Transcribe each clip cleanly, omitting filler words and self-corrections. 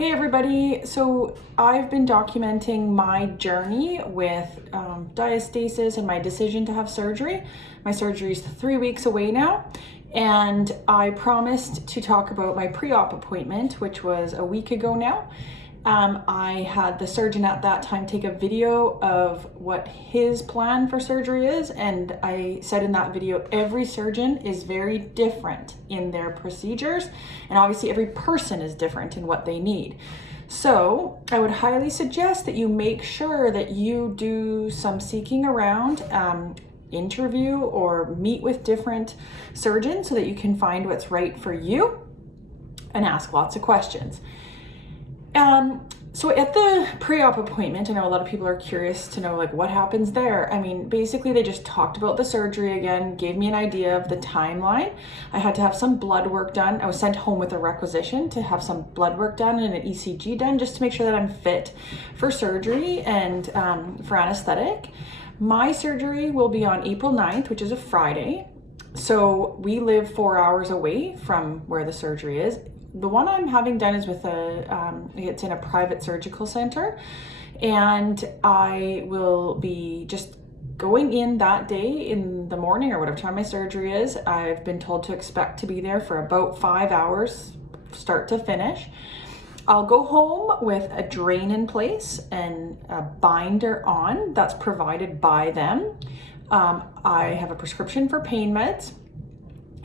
Hey everybody, so I've been documenting my journey with diastasis and my decision to have surgery. My surgery is 3 weeks away now, and I promised to talk about my pre-op appointment, which was a week ago now. I had the surgeon at that time take a video of what his plan for surgery is, and I said in that video, every surgeon is very different in their procedures, and obviously every person is different in what they need. So I would highly suggest that you make sure that you do some seeking around, interview or meet with different surgeons so that you can find what's right for you and ask lots of questions. So at the pre-op appointment, I know a lot of people are curious to know like what happens there. I mean, basically they just talked about the surgery again, gave me an idea of the timeline. I had to have some blood work done. I was sent home with a requisition to have some blood work done and an ECG done just to make sure that I'm fit for surgery and for anesthetic. My surgery will be on April 9th, which is a Friday. So we live 4 hours away from where the surgery is. The one I'm having done is with it's in a private surgical center, and I will be just going in that day in the morning or whatever time my surgery is. I've been told to expect to be there for about 5 hours, start to finish. I'll go home with a drain in place and a binder on that's provided by them. I have a prescription for pain meds.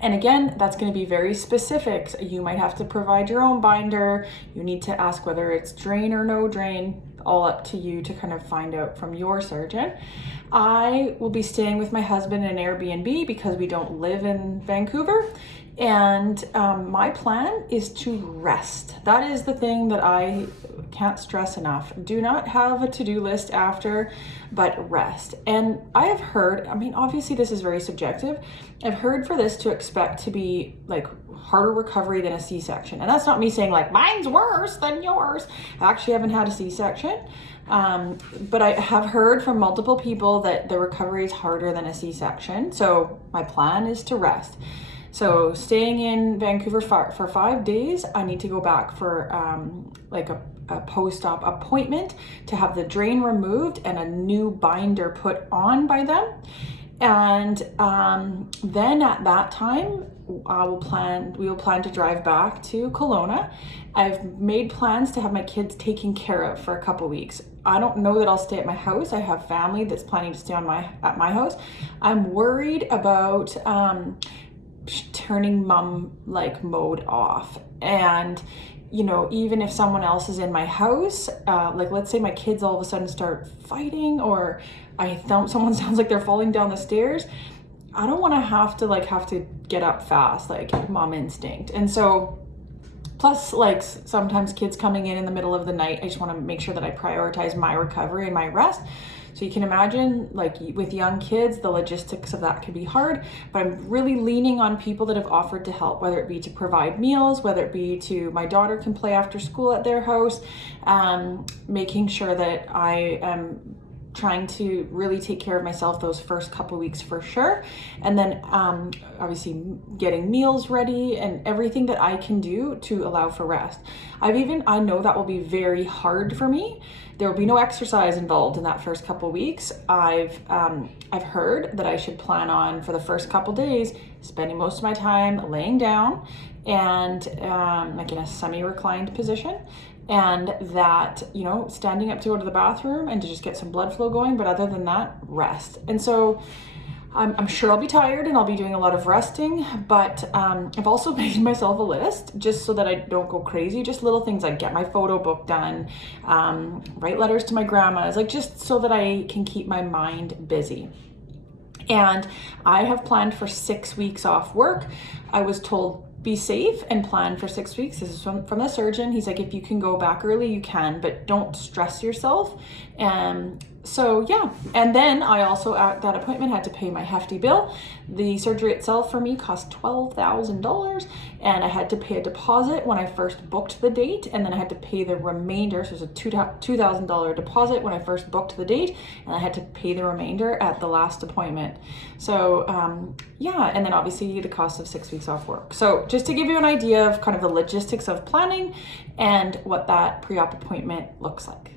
And again, that's going to be very specific. So you might have to provide your own binder. You need to ask whether it's drain or no drain, all up to you to kind of find out from your surgeon. I will be staying with my husband in an Airbnb because we don't live in Vancouver. And my plan is to rest. That is the thing that I can't stress enough. Do not have a to-do list after, but rest. And I have heard, I mean, obviously this is very subjective. I've heard for this to expect to be like harder recovery than a C-section. And that's not me saying like, mine's worse than yours. I actually haven't had a C-section. But I have heard from multiple people that the recovery is harder than a C-section. So my plan is to rest. So staying in Vancouver for 5 days, I need to go back for like a post-op appointment to have the drain removed and a new binder put on by them. And then at that time, we will plan to drive back to Kelowna. I've made plans to have my kids taken care of for a couple weeks. I don't know that I'll stay at my house. I have family that's planning to stay at my house. I'm worried about turning mom like mode off. And you know, even if someone else is in my house, like let's say my kids all of a sudden start fighting, or someone sounds like they're falling down the stairs, I don't want to have to get up fast, like mom instinct. And so plus like sometimes kids coming in the middle of the night, I just want to make sure that I prioritize my recovery and my rest. So you can imagine, like with young kids, the logistics of that can be hard, but I'm really leaning on people that have offered to help, whether it be to provide meals, whether it be to my daughter can play after school at their house, making sure that I am trying to really take care of myself those first couple weeks for sure. And then obviously getting meals ready and everything that I can do to allow for rest. I know that will be very hard for me. There will be no exercise involved in that first couple weeks. I've heard that I should plan on, for the first couple days, spending most of my time laying down and like in a semi-reclined position, and that, you know, standing up to go to the bathroom and to just get some blood flow going. But other than that, rest. And so I'm sure I'll be tired and I'll be doing a lot of resting, but I've also made myself a list just so that I don't go crazy. Just little things like get my photo book done, write letters to my grandmas, like just so that I can keep my mind busy. And I have planned for 6 weeks off work. I was told be safe and plan for 6 weeks. This is from the surgeon. He's like, if you can go back early, you can, but don't stress yourself. So yeah, and then I also at that appointment had to pay my hefty bill. The surgery itself for me cost $12,000, and I had to pay a deposit when I first booked the date, and then I had to pay the remainder. So it was a $2,000 deposit when I first booked the date, and I had to pay the remainder at the last appointment. So yeah, and then obviously the cost of 6 weeks off work. So just to give you an idea of kind of the logistics of planning and what that pre-op appointment looks like.